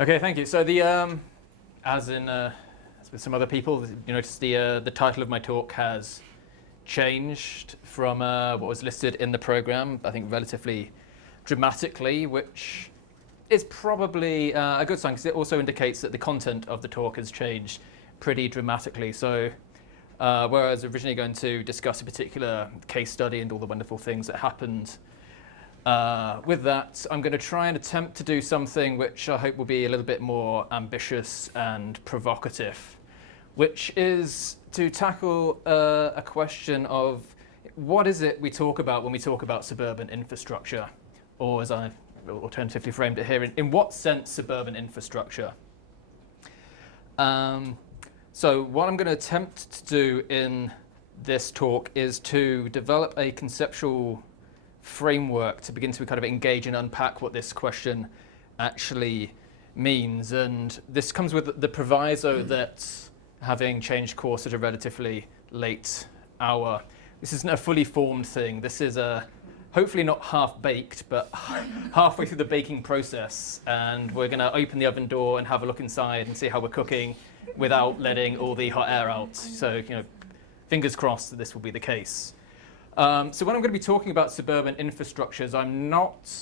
Okay, thank you. So as with some other people, you notice the title of my talk has changed from what was listed in the program, I think relatively dramatically, which is probably a good sign because it also indicates that the content of the talk has changed pretty dramatically. So whereas originally going to discuss a particular case study and all the wonderful things that happened with that, I'm going to try and attempt to do something which I hope will be a little bit more ambitious and provocative, which is to tackle a question of what is it we talk about when we talk about suburban infrastructure, or as I've alternatively framed it here, in what sense suburban infrastructure? So what I'm going to attempt to do in this talk is to develop a conceptual framework to begin to kind of engage and unpack what this question actually means. And this comes with the proviso that, having changed course at a relatively late hour, this isn't a fully formed thing. This is hopefully not half-baked, but halfway through the baking process. And we're going to open the oven door and have a look inside and see how we're cooking without letting all the hot air out. So, fingers crossed that this will be the case. So when I'm going to be talking about suburban infrastructures, I'm not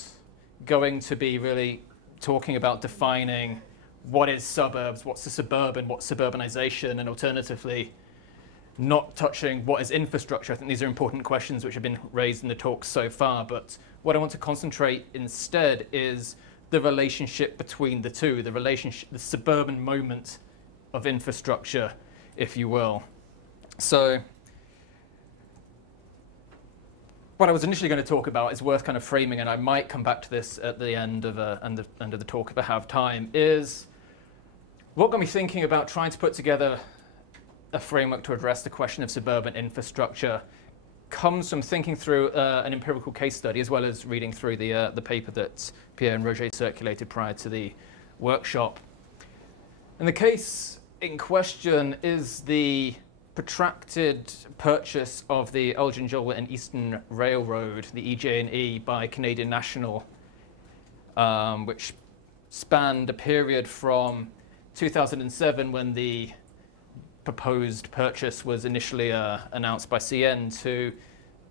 going to be really talking about defining what is suburbs, what's the suburban, what's suburbanization, and alternatively not touching what is infrastructure. I think these are important questions which have been raised in the talk so far, but what I want to concentrate instead is the relationship between the two, the suburban moment of infrastructure, if you will. So what I was initially going to talk about is worth kind of framing, and I might come back to this at the end of the talk if I have time, is what got me thinking about trying to put together a framework to address the question of suburban infrastructure comes from thinking through an empirical case study, as well as reading through the paper that Pierre and Roger circulated prior to the workshop. And the case in question is the protracted purchase of the Elgin, Joel and Eastern Railroad, the EJ&E, by Canadian National, which spanned a period from 2007, when the proposed purchase was initially announced by CN, to,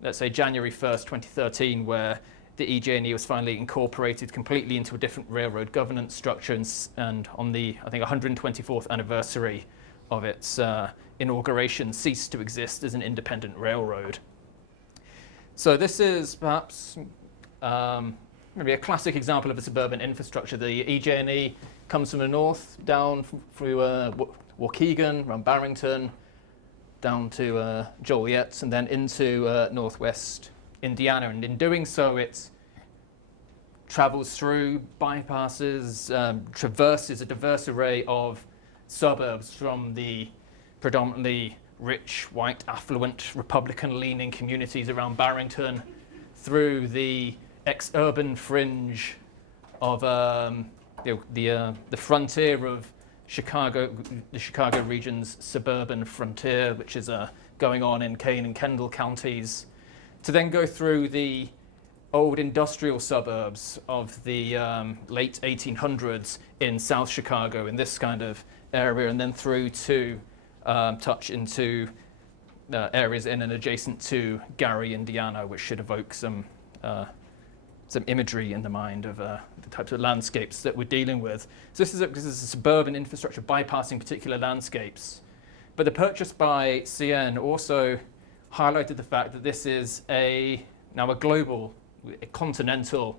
let's say, January 1st, 2013, where the EJ&E was finally incorporated completely into a different railroad governance structure, and on the, I think, 124th anniversary of its inauguration, ceased to exist as an independent railroad. So this is perhaps maybe a classic example of a suburban infrastructure. The EJ&E comes from the north, down through Waukegan, around Barrington, down to Joliet, and then into northwest Indiana. And in doing so, it travels through, bypasses, traverses a diverse array of suburbs, from the predominantly rich, white, affluent, Republican-leaning communities around Barrington, through the ex-urban fringe of the frontier of Chicago, the Chicago region's suburban frontier, which is going on in Kane and Kendall counties, to then go through the old industrial suburbs of the late 1800s in South Chicago, in this kind of area, and then through to touch into areas in and adjacent to Gary, Indiana, which should evoke some imagery in the mind of the types of landscapes that we're dealing with. So this is a suburban infrastructure bypassing particular landscapes. But the purchase by CN also highlighted the fact that this is now a global, a continental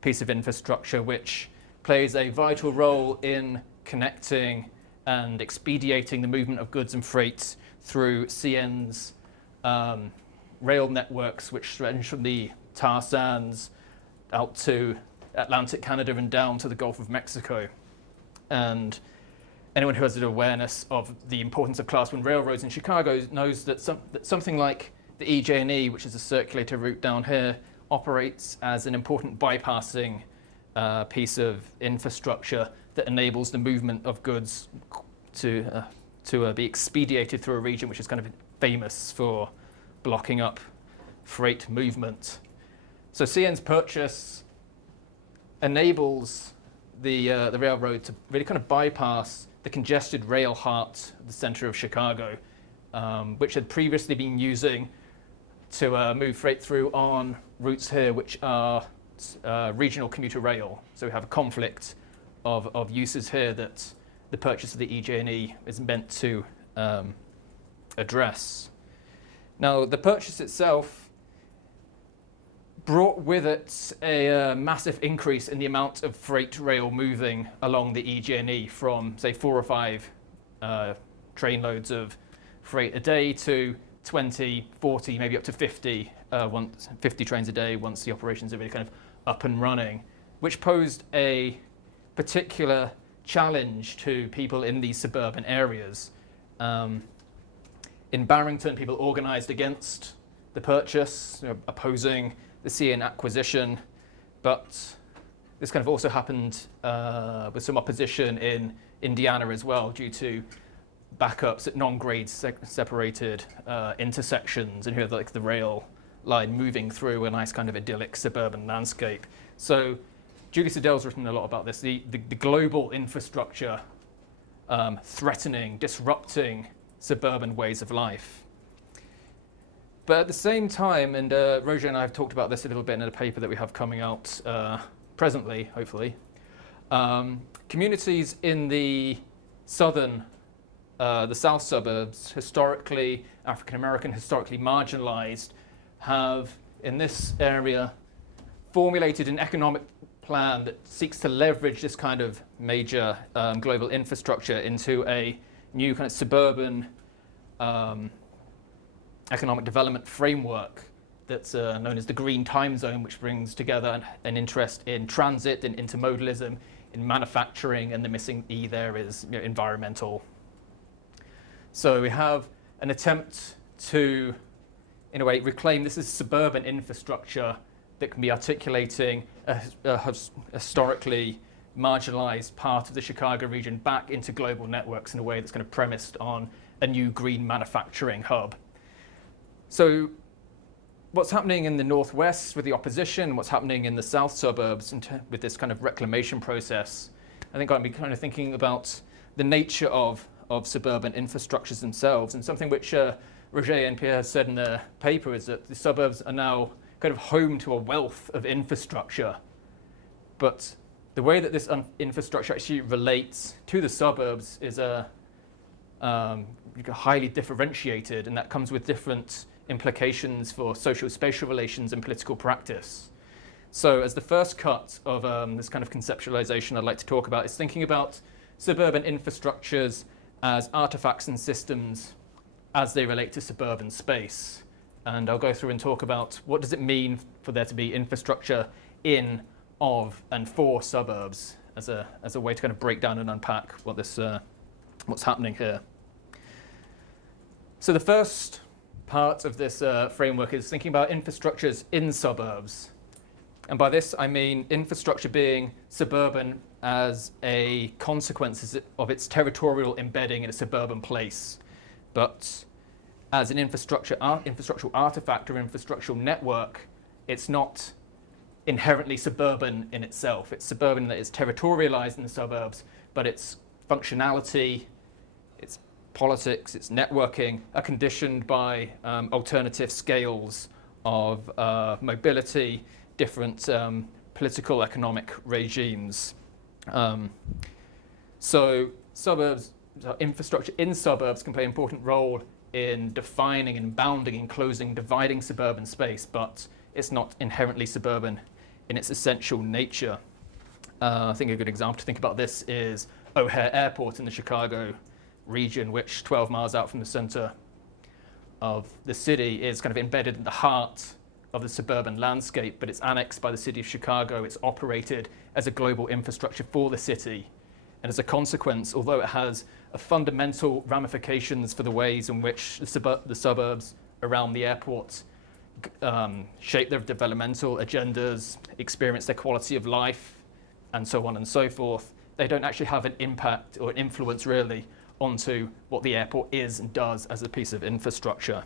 piece of infrastructure which plays a vital role in connecting and expediting the movement of goods and freight through CN's rail networks, which stretch from the tar sands out to Atlantic Canada and down to the Gulf of Mexico. And anyone who has an awareness of the importance of Class 1 railroads in Chicago knows that something like the EJ&E, which is a circulator route down here, operates as an important bypassing piece of infrastructure that enables the movement of goods to be expedited through a region which is kind of famous for blocking up freight movement. So CN's purchase enables the railroad to really kind of bypass the congested rail heart of the center of Chicago, which had previously been using to move freight through on routes here, which are regional commuter rail. So we have a conflict of uses here that the purchase of the EJ&E is meant to address. Now, the purchase itself brought with it a massive increase in the amount of freight rail moving along the EJ&E from, say, 4 or 5 train loads of freight a day to 20, 40, maybe up to 50, 50 trains a day once the operations are really kind of up and running, which posed a particular challenge to people in these suburban areas. In Barrington, people organized against the purchase, opposing the CN acquisition, but this kind of also happened with some opposition in Indiana as well, due to backups at non-grade separated intersections, and here like the rail line moving through a nice kind of idyllic suburban landscape. So Julius Adele's written a lot about this, the global infrastructure threatening, disrupting suburban ways of life. But at the same time, and Roger and I have talked about this a little bit in a paper that we have coming out presently, hopefully, communities in the south suburbs, historically African-American, historically marginalized, have in this area formulated an economic plan that seeks to leverage this kind of major global infrastructure into a new kind of suburban economic development framework that's known as the Green Time Zone, which brings together an interest in transit and intermodalism, in manufacturing, and the missing E there is environmental. So we have an attempt to, in a way, reclaim this as suburban infrastructure that can be articulating a historically marginalized part of the Chicago region back into global networks in a way that's kind of premised on a new green manufacturing hub. So what's happening in the Northwest with the opposition, what's happening in the south suburbs with this kind of reclamation process, I think I'll be kind of thinking about the nature of suburban infrastructures themselves. And something which Roger and Pierre has said in their paper is that the suburbs are now kind of home to a wealth of infrastructure. But the way that this infrastructure actually relates to the suburbs is highly differentiated, and that comes with different implications for social spatial relations and political practice. So as the first cut of this kind of conceptualization I'd like to talk about is thinking about suburban infrastructures as artifacts and systems as they relate to suburban space. And I'll go through and talk about what does it mean for there to be infrastructure in, of, and for suburbs as a way to kind of break down and unpack what this what's happening here. So the first part of this framework is thinking about infrastructures in suburbs. And by this I mean infrastructure being suburban as a consequence of its territorial embedding in a suburban place, but as an infrastructural artifact or infrastructural network, it's not inherently suburban in itself. It's suburban in that it's territorialized in the suburbs, but its functionality, its politics, its networking are conditioned by alternative scales of mobility, different political, economic regimes. So infrastructure in suburbs can play an important role in defining and bounding, enclosing, dividing suburban space, but it's not inherently suburban in its essential nature. I think a good example to think about this is O'Hare Airport in the Chicago region, which 12 miles out from the center of the city is kind of embedded in the heart of the suburban landscape, but it's annexed by the city of Chicago. It's operated as a global infrastructure for the city. And as a consequence, although it has fundamental ramifications for the ways in which the suburbs around the airport shape their developmental agendas, experience their quality of life, and so on and so forth, they don't actually have an impact or an influence really onto what the airport is and does as a piece of infrastructure.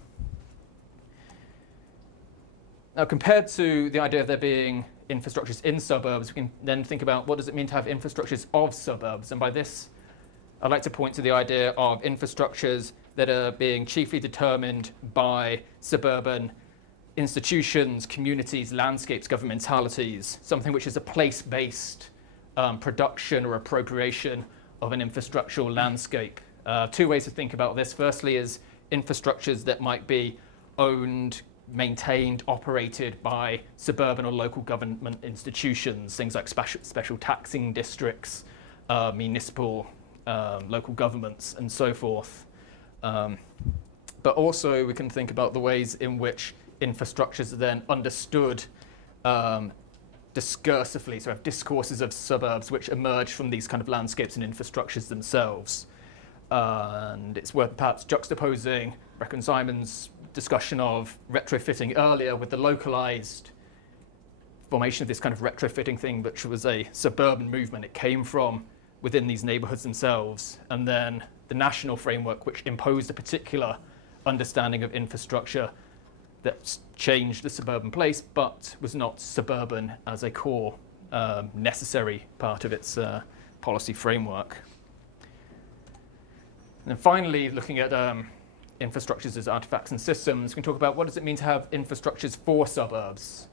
Now, compared to the idea of there being infrastructures in suburbs, we can then think about what does it mean to have infrastructures of suburbs. And by this, I'd like to point to the idea of infrastructures that are being chiefly determined by suburban institutions, communities, landscapes, governmentalities, something which is a place-based production or appropriation of an infrastructural landscape. Two ways to think about this. Firstly is infrastructures that might be owned, maintained, operated by suburban or local government institutions, things like special taxing districts, municipal, local governments, and so forth. But also we can think about the ways in which infrastructures are then understood discursively, so have discourses of suburbs which emerge from these kind of landscapes and infrastructures themselves. And it's worth perhaps juxtaposing Reckon Simon's discussion of retrofitting earlier with the localized formation of this kind of retrofitting thing, which was a suburban movement. It came from within these neighborhoods themselves, and then the national framework which imposed a particular understanding of infrastructure that changed the suburban place but was not suburban as a core necessary part of its policy framework. And then finally, looking at infrastructures as artifacts and systems, we can talk about what does it mean to have infrastructures for suburbs.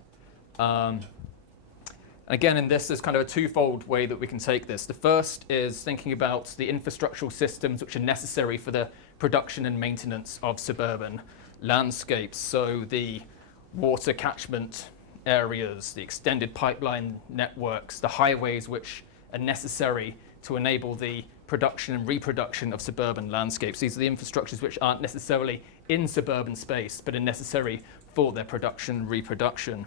Again, in this, there's kind of a twofold way that we can take this. The first is thinking about the infrastructural systems which are necessary for the production and maintenance of suburban landscapes. So the water catchment areas, the extended pipeline networks, the highways which are necessary to enable the production and reproduction of suburban landscapes. These are the infrastructures which aren't necessarily in suburban space, but are necessary for their production and reproduction.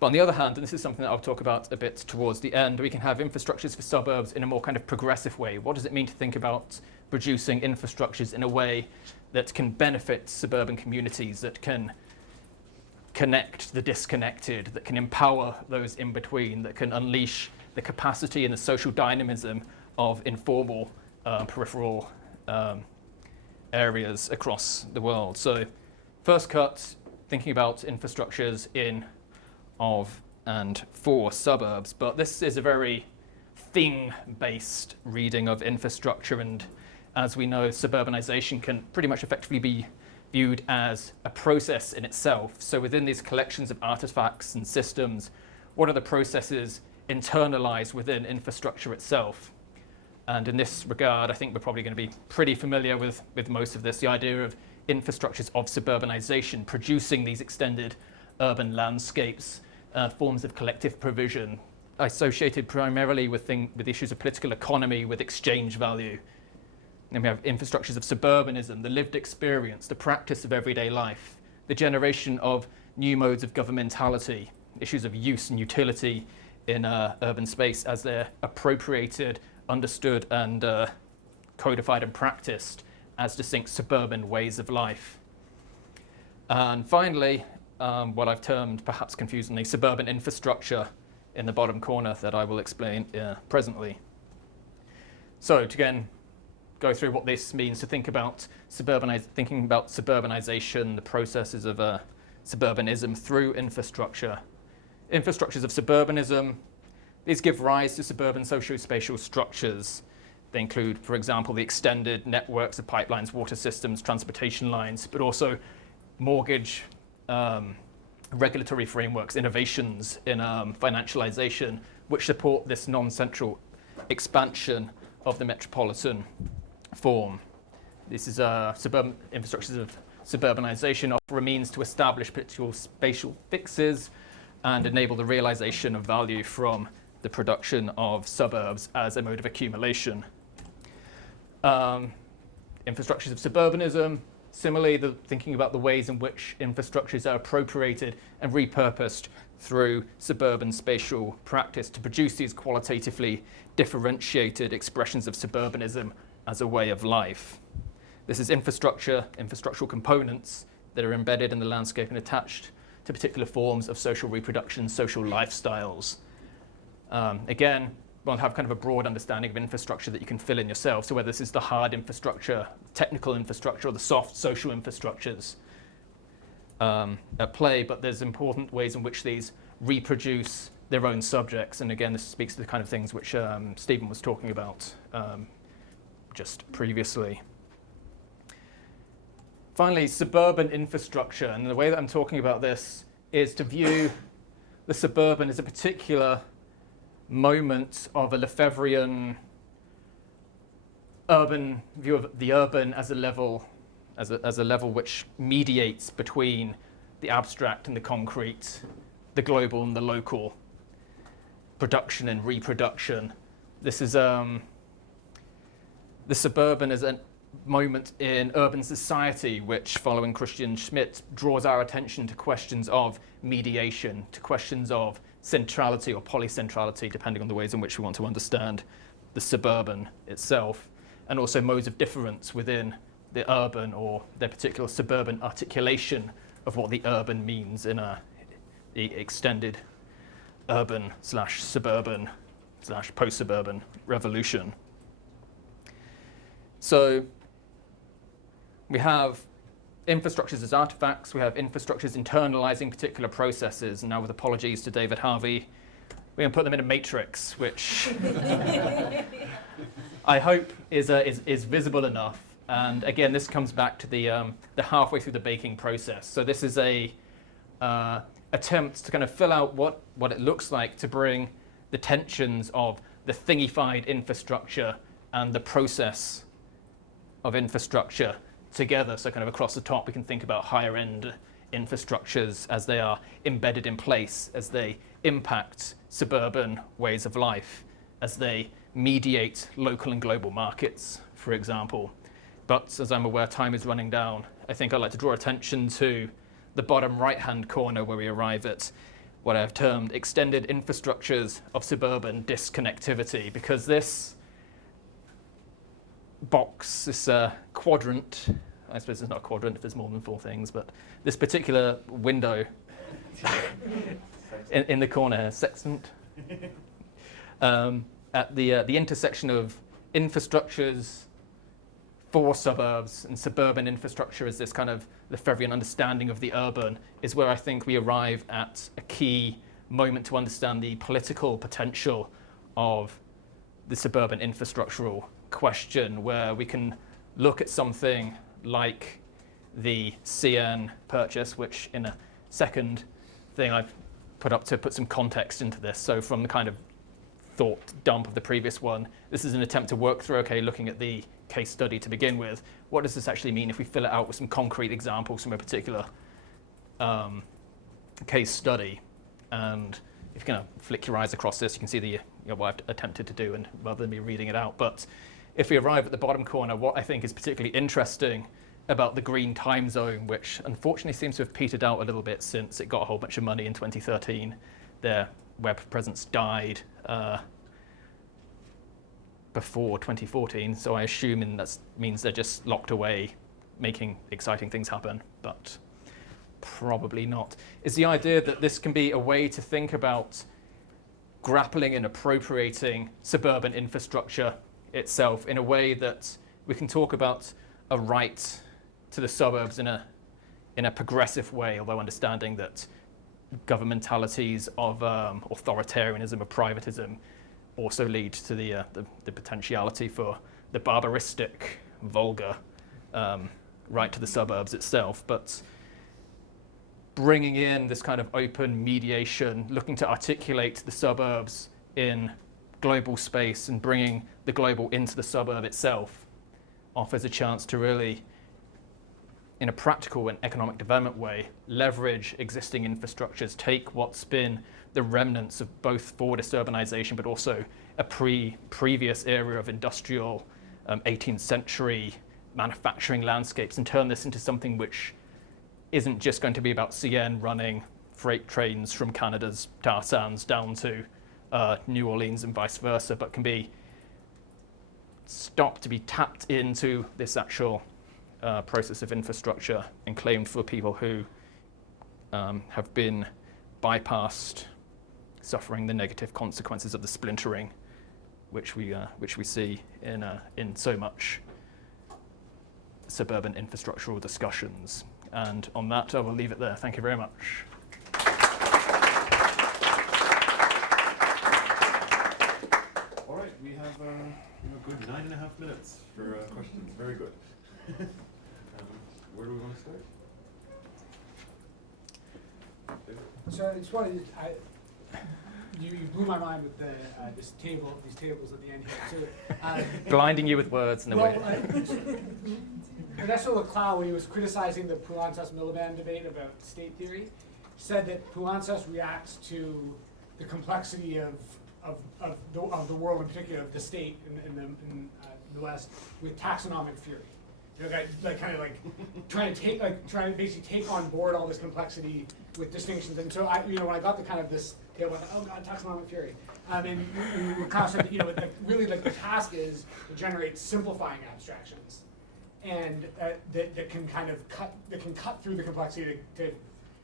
But on the other hand, and this is something that I'll talk about a bit towards the end, we can have infrastructures for suburbs in a more kind of progressive way. What does it mean to think about producing infrastructures in a way that can benefit suburban communities, that can connect the disconnected, that can empower those in between, that can unleash the capacity and the social dynamism of informal peripheral areas across the world. So first cut, thinking about infrastructures in, of, and for suburbs, but this is a very thing-based reading of infrastructure, and as we know, suburbanization can pretty much effectively be viewed as a process in itself. So within these collections of artifacts and systems, what are the processes internalized within infrastructure itself? And in this regard, I think we're probably going to be pretty familiar with most of this, the idea of infrastructures of suburbanization, producing these extended urban landscapes, forms of collective provision, associated primarily with issues of political economy, with exchange value. And we have infrastructures of suburbanism, the lived experience, the practice of everyday life, the generation of new modes of governmentality, issues of use and utility in urban space as they're appropriated, understood, and codified and practiced as distinct suburban ways of life. And finally, what I've termed, perhaps confusingly, suburban infrastructure in the bottom corner that I will explain presently. So to again go through what this means to think about thinking about suburbanization, the processes of suburbanism through infrastructure. Infrastructures of suburbanism, these give rise to suburban socio-spatial structures. They include, for example, the extended networks of pipelines, water systems, transportation lines, but also mortgage, regulatory frameworks, innovations in financialization, which support this non-central expansion of the metropolitan form. This is suburban infrastructures of suburbanization offer a means to establish particular spatial fixes and enable the realization of value from the production of suburbs as a mode of accumulation. Infrastructures of suburbanism, similarly, thinking about the ways in which infrastructures are appropriated and repurposed through suburban spatial practice to produce these qualitatively differentiated expressions of suburbanism as a way of life. This is infrastructural components that are embedded in the landscape and attached to particular forms of social reproduction, social lifestyles. Again, we want to have kind of a broad understanding of infrastructure that you can fill in yourself. So whether this is the hard infrastructure, technical infrastructure, or the soft social infrastructures at play, but there's important ways in which these reproduce their own subjects. And again, this speaks to the kind of things which Stephen was talking about just previously. Finally, suburban infrastructure. And the way that I'm talking about this is to view the suburban as a particular moment of a Lefebvrean urban view of the urban as a level which mediates between the abstract and the concrete, the global and the local, production and reproduction. This is the suburban as a moment in urban society which, following Christian Schmidt, draws our attention to questions of mediation, to questions of centrality or polycentrality, depending on the ways in which we want to understand the suburban itself, and also modes of difference within the urban or their particular suburban articulation of what the urban means in the extended urban / suburban / post-suburban revolution. So we have infrastructures as artifacts, we have infrastructures internalizing particular processes, and now with apologies to David Harvey, we're going to put them in a matrix, which I hope is visible enough. And again, this comes back to the halfway through the baking process. So this is a attempt to kind of fill out what it looks like to bring the tensions of the thingified infrastructure and the process of infrastructure together. So kind of across the top, we can think about higher end infrastructures as they are embedded in place, as they impact suburban ways of life, as they mediate local and global markets, for example. But as I'm aware, time is running down. I think I'd like to draw attention to the bottom right-hand corner where we arrive at what I've termed extended infrastructures of suburban disconnectivity, because this box, this quadrant, I suppose it's not a quadrant if there's more than 4 things, but this particular window in the corner, sextant, at the intersection of infrastructures for suburbs and suburban infrastructure as this kind of Lefebvrean understanding of the urban, is where I think we arrive at a key moment to understand the political potential of the suburban infrastructural question, where we can look at something like the CN purchase, which in a second thing I've put up to put some context into this. So from the kind of thought dump of the previous one, this is an attempt to work through, okay, looking at the case study to begin with, what does this actually mean if we fill it out with some concrete examples from a particular case study? And if you kind of flick your eyes across this, you can see what I've attempted to do, and rather than me reading it out. But if we arrive at the bottom corner, what I think is particularly interesting about the green time zone, which unfortunately seems to have petered out a little bit since it got a whole bunch of money in 2013. Their web presence died before 2014, so I assume that means they're just locked away, making exciting things happen, but probably not. Is the idea that this can be a way to think about grappling and appropriating suburban infrastructure itself in a way that we can talk about a right to the suburbs in a progressive way, although understanding that governmentalities of authoritarianism or privatism also lead to the potentiality for the barbaristic, vulgar right to the suburbs itself. But bringing in this kind of open mediation, looking to articulate the suburbs in global space and bringing the global into the suburb itself, offers a chance to really, in a practical and economic development way, leverage existing infrastructures, take what's been the remnants of both forwardist urbanization, but also a previous era of industrial 18th century manufacturing landscapes, and turn this into something which isn't just going to be about CN running freight trains from Canada's tar sands down to New Orleans and vice versa, but can be stopped to be tapped into this actual process of infrastructure and claimed for people who have been bypassed, suffering the negative consequences of the splintering, which we see in so much suburban infrastructural discussions. And on that, I will leave it there. Thank you very much. 2.5 minutes for questions. Very good. Where do we want to start? David? So I just wanted to, you blew my mind with these tables at the end here. So, Blinding you with words in a way. Ernesto Laclau, when he was criticizing the Poulantzas-Miliband debate about state theory, said that Poulantzas reacts to the complexity of the world, in particular of the state in the West, with taxonomic fury. You know, trying to basically take on board all this complexity with distinctions. And so when I got the kind of this table, I thought, oh God, taxonomic fury. And Laclau said that, really the task is to generate simplifying abstractions, and that can cut through the complexity to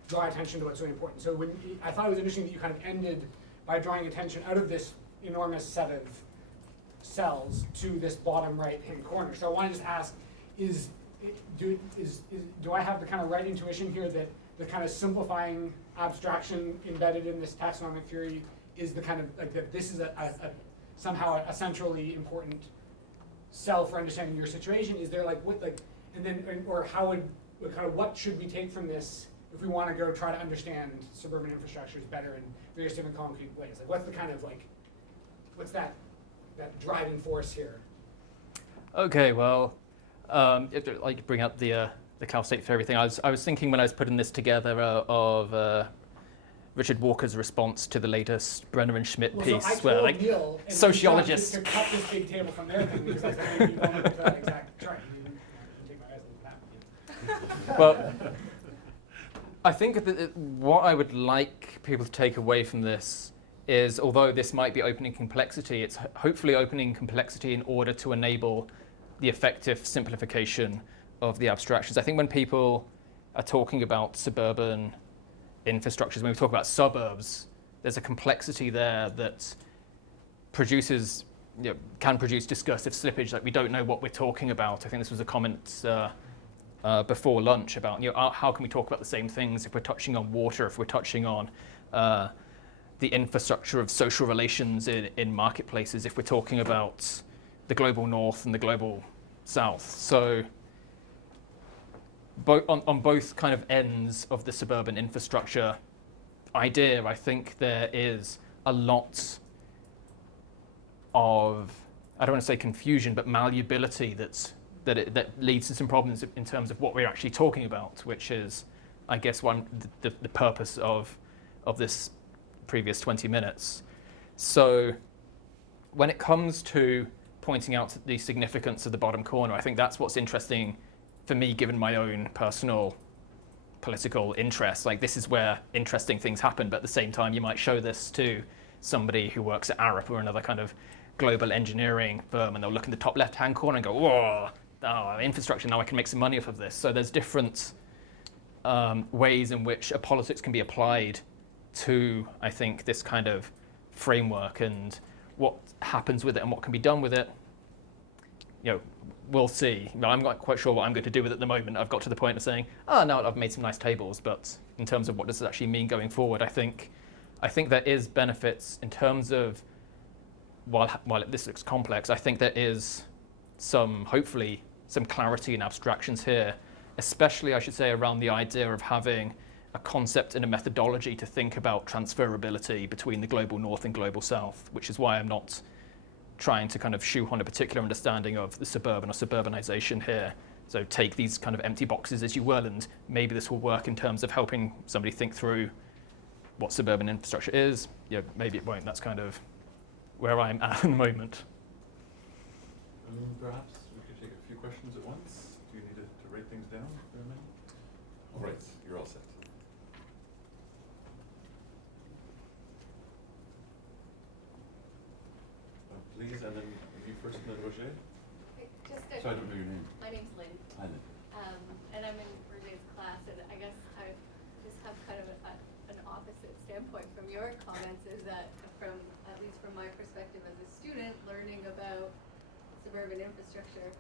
draw attention to what's really important. So I thought it was interesting that you kind of ended by drawing attention out of this enormous set of cells to this bottom right-hand corner. So I want to just ask, do I have the kind of right intuition here that the kind of simplifying abstraction embedded in this taxonomic theory is the kind of that this is somehow a centrally important cell for understanding your situation? Is there what should we take from this if we want to go try to understand suburban infrastructures better in various different concrete ways? What's the kind of what's that driving force here? Okay, well, bring up the Cal State theory thing. I was thinking when I was putting this together of Richard Walker's response to the latest Brenner and Schmidt piece, so where Neil sociologists to cut this big table from their thing because I said maybe you don't look at that exact chart. You didn't take my guys like that. Well, I think that what I would like people to take away from this is, although this might be opening complexity, it's hopefully opening complexity in order to enable the effective simplification of the abstractions. I think when people are talking about suburban infrastructures, when we talk about suburbs, there's a complexity there that can produce discursive slippage. Like, we don't know what we're talking about. I think this was a comment before lunch about how can we talk about the same things if we're touching on water, if we're touching on the infrastructure of social relations in marketplaces, if we're talking about the global north and the global south. So on both kind of ends of the suburban infrastructure idea, I think there is a lot of, I don't want to say confusion, but malleability that leads to some problems in terms of what we're actually talking about, which is, I guess, the purpose of this previous 20 minutes. So when it comes to pointing out the significance of the bottom corner, I think that's what's interesting for me, given my own personal political interests. Like, this is where interesting things happen, but at the same time, you might show this to somebody who works at Arup or another kind of global engineering firm, and they'll look in the top left-hand corner and go, whoa, infrastructure, now I can make some money off of this. So there's different ways in which a politics can be applied to, I think, this kind of framework, and what happens with it and what can be done with it, we'll see. I'm not quite sure what I'm going to do with it at the moment. I've got to the point of saying, no, I've made some nice tables, but in terms of what does it actually mean going forward, I think there is benefits in terms of, while this looks complex, I think there is hopefully some clarity and abstractions here, especially, I should say, around the idea of having a concept and a methodology to think about transferability between the global north and global south, which is why I'm not trying to kind of shoehorn a particular understanding of the suburban or suburbanization here. So take these kind of empty boxes as you will, and maybe this will work in terms of helping somebody think through what suburban infrastructure is. Maybe it won't. That's kind of where I'm at the moment. Perhaps we could take a few questions at once. Do you need to write things down? There are many? All right, you're all set. Please, and then you first, and then Roger. So I don't know your name. My name's Lynn. Hi, Lynn. And I'm in Roger's class, and I guess I just have kind of an opposite standpoint from your comments, is that at least from my perspective as a student learning about suburban infrastructure,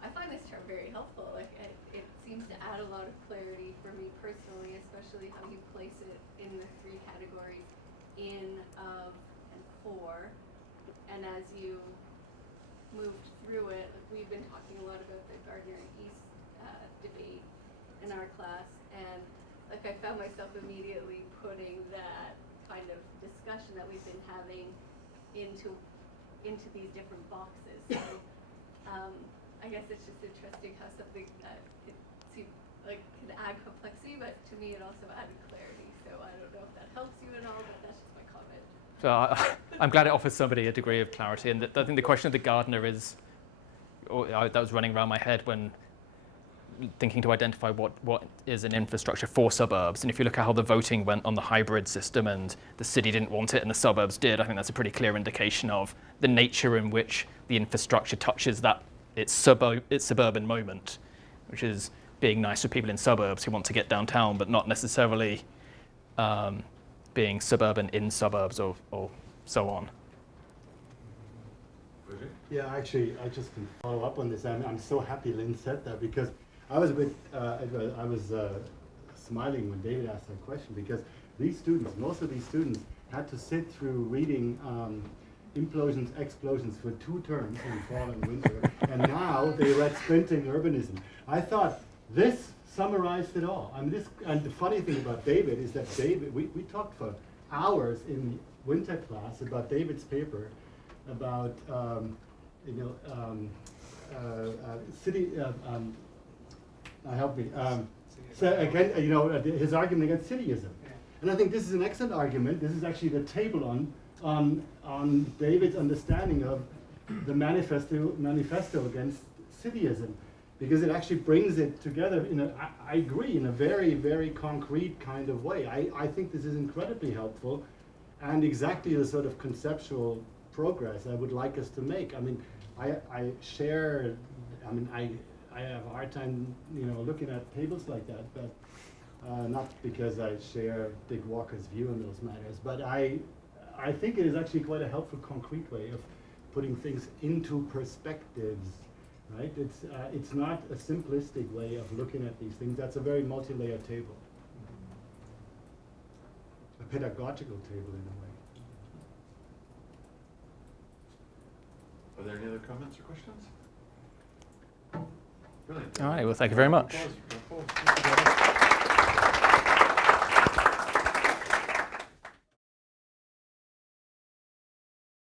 I find this term very helpful. Like, it seems to add a lot of clarity for me personally, especially how you place it in the three categories: in, of, and for. And as you moved through it, like, we've been talking a lot about the Gardner East debate in our class, and like I found myself immediately putting that kind of discussion that we've been having into these different boxes. So I guess it's just interesting how something that it seemed like can add complexity, but to me it also added clarity. So I don't know if that helps you at all, but that's just my comment. So I'm glad it offers somebody a degree of clarity, and I think the question of the gardener is, that was running around my head when thinking to identify what is an infrastructure for suburbs. And if you look at how the voting went on the hybrid system and the city didn't want it and the suburbs did, I think that's a pretty clear indication of the nature in which the infrastructure touches that its suburban moment, which is being nice for people in suburbs who want to get downtown, but not necessarily being suburban in suburbs or so on. Yeah, actually, I just can follow up on this. I'm so happy Lynn said that, because I was a bit, I was smiling when David asked that question, because these students, most of these students, had to sit through reading implosions, explosions for 2 terms in fall and winter, and now they read Sprinting Urbanism. I thought this summarized it all. I mean, and the funny thing about David is that David, we talked for hours in winter class about David's paper about city. Help me. So again, his argument against cityism, and I think this is an excellent argument. This is actually the table on David's understanding of the manifesto against cityism, because it actually brings it together I agree, in a very, very concrete kind of way. I think this is incredibly helpful, and exactly the sort of conceptual progress I would like us to make. I mean, I share. I mean, I have a hard time, looking at tables like that, but not because I share Dick Walker's view on those matters, but I think it is actually quite a helpful, concrete way of putting things into perspectives, right? It's not a simplistic way of looking at these things. That's a very multi-layered table, a pedagogical table in a way. Are there any other comments or questions? Brilliant. All right, well, thank you very much. Applause.